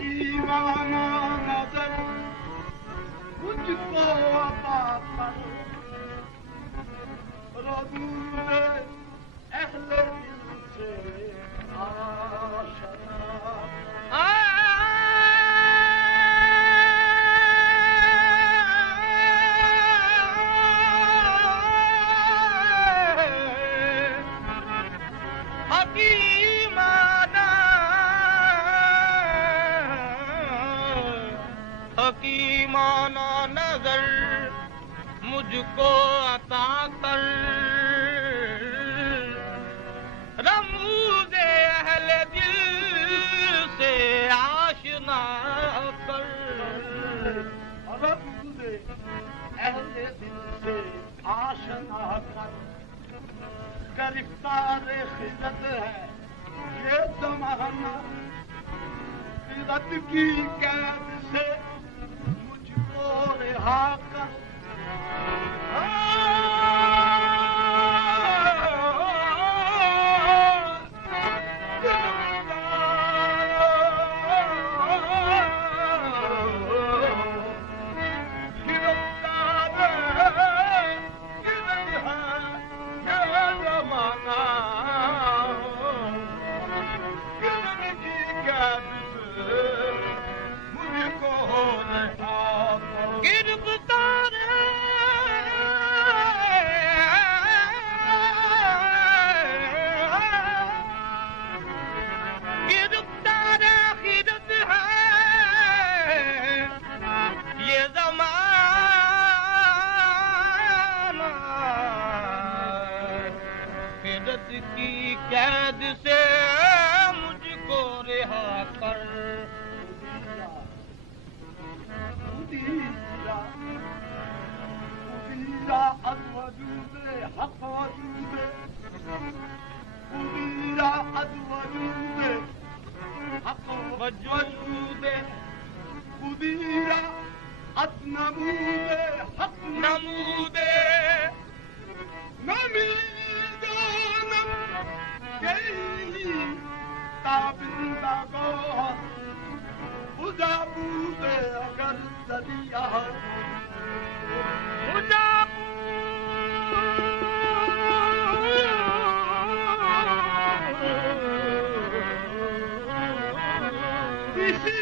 हकीमाना नजर मुझको अता कर रसूल अहले दिल से आशना हकीमाना नजर मुझको अता कर रमूज़े अहले दिल से आशना कर रमूज़े अहले दिल से आशना कर गिरफ्तार खिदत है ये ज़माना खिदत की कैद से मुझको रिहा कर की कैद से मुझको रिहा कर हक वजूद उदीरा अद वजूद हक वजूद उदीरा अद नमूद हक नमूद ताबिंदा गौहर खुदा बूदे अगर दरिया खुदा इसी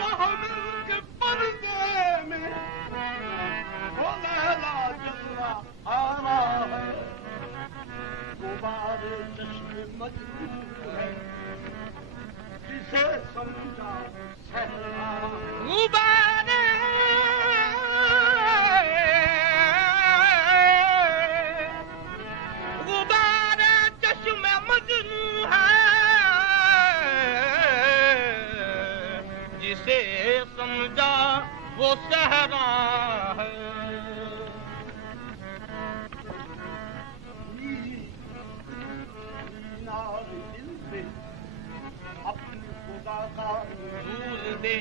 महमिल के पर्दे में वो लहला जलवा आ रहा है गुबारे चश्मे मजबूर है जिसे समझा सहरा गुबारे गुबारे चश्मे मजनू है जिसे समझा वो सहरा है भूल दे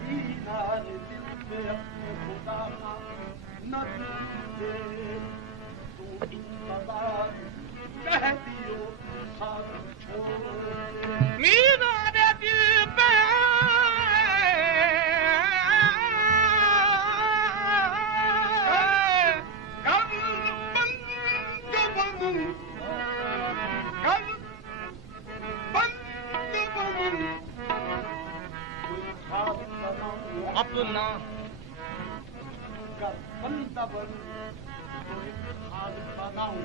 मीनार दिल में अपने खुदा का न दे तू इंतजार कह दियो साथ छोड़ मीनार दिल पे अपना बंदा बनूं तो एक खालिक बनाऊं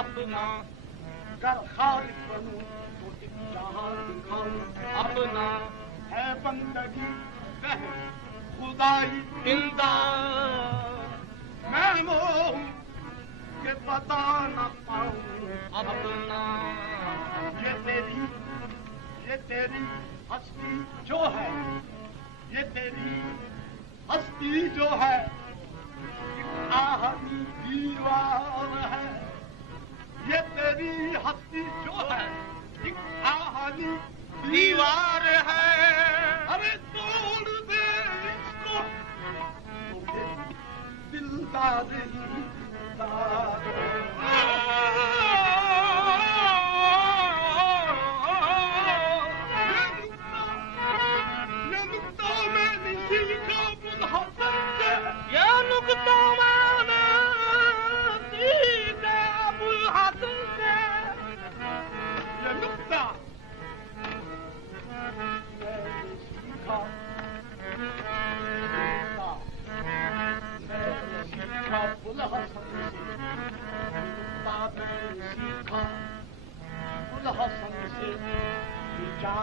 अपना कर खालिक बनूं तो एक जहां दिखाऊं अपना है बंदगी कह खुदाई जिंदा मैं वो हूँ कि बता न पाऊं अपना ये तेरी हस्ती जो है ये तेरी हस्ती जो है आहनी दीवार है ये तेरी हस्ती जो है एक आहनी दीवार है अरे तोड़ दे इसको दिलदार दिलदार अब्दुल हसन से पूछा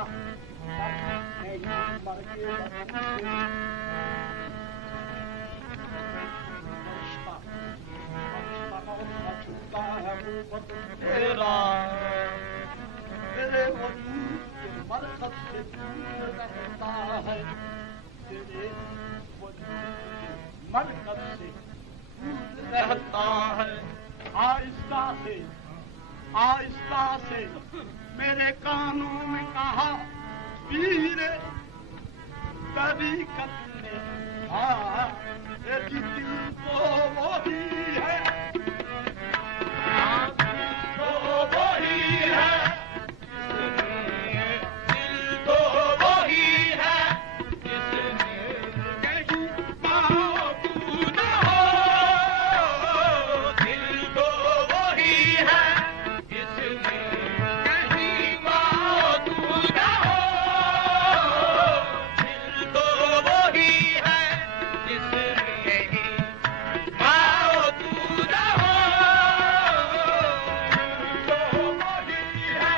नहीं मर के वतन से छुपता है वो वतन तेरा तेरे वजूद के मरकज से दूर रहता है तेरे वजूद के मरकज से दूर रहता है आहिस्ता से मेरे कानों में कहा पीर तरीकत ने हाँ दिल तो वही है तो वही है दिल तो वही है जिसने कहीं मौजूद हो दिल तो वही है जिसने कहीं मौजूद हो दिल तो वही है जिसने कहीं मौजूद हो दिल तो वही है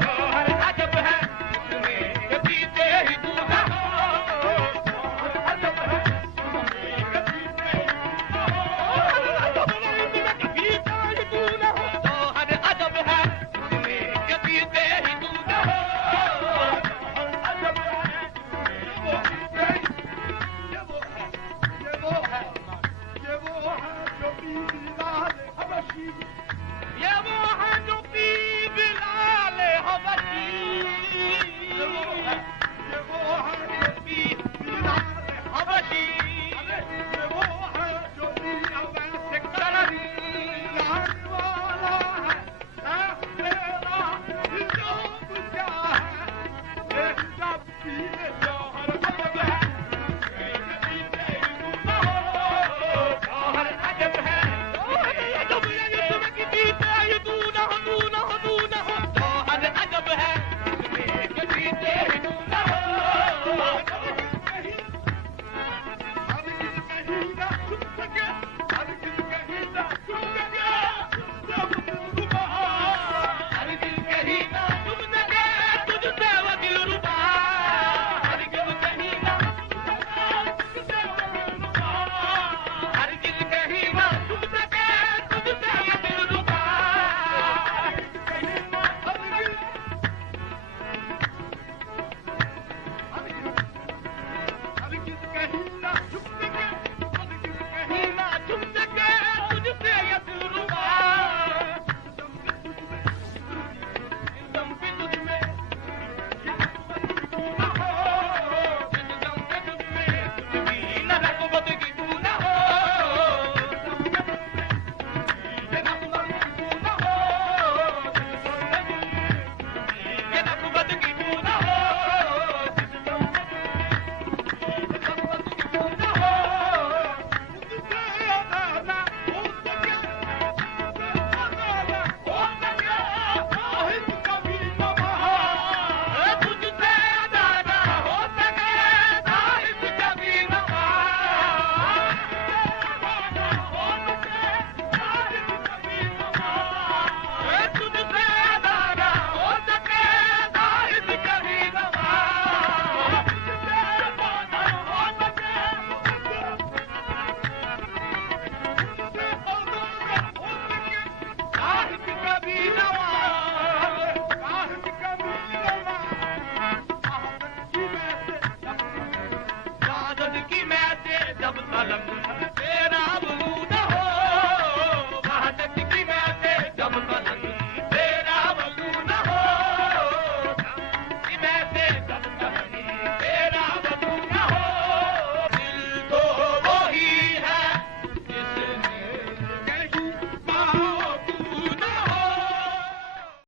जो